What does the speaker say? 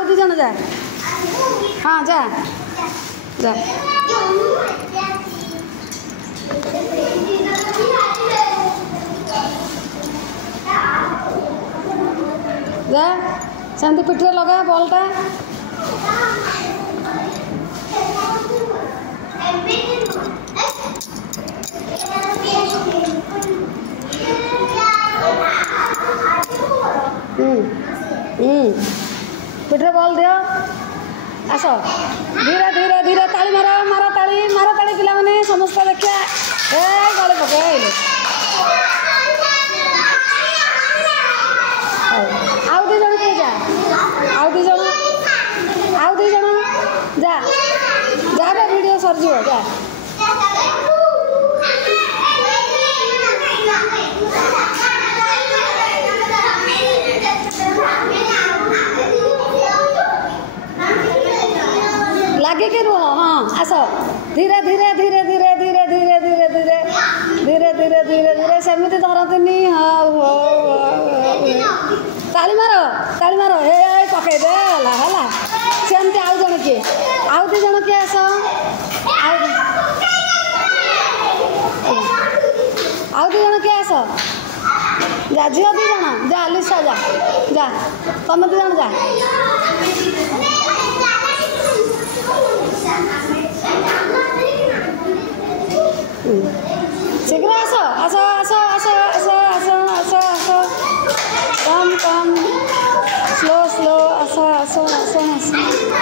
आउ दु जन जा हाँ जा जा जा सेमती पिठे लगा बॉलटा पिठे बॉल दियो आस धीरे धीरे धीरे ताली मार ताली पिला माने समस्त देखिया ए गले पके आउ दु जन के जा आउ दु जन जा जा बे वीडियो सर जीव जा लगे के रुह हाँ आस धीरे धीरे धीरे धीरे धीरे धीरे धीरे धीरे धीरे धीरे धीरे धीरे सेमती धरतनी ताली मार ए पकई दे है सेमती आउ जन किए आउ दु जन किए आस आउ दु जन किए आस जा झील दु जन जा लिसा जा जा तुम दु जन जा शीघ्र आस आस आस आस आस आस आस आस कम कम स्लो स्लो आस आस आस आस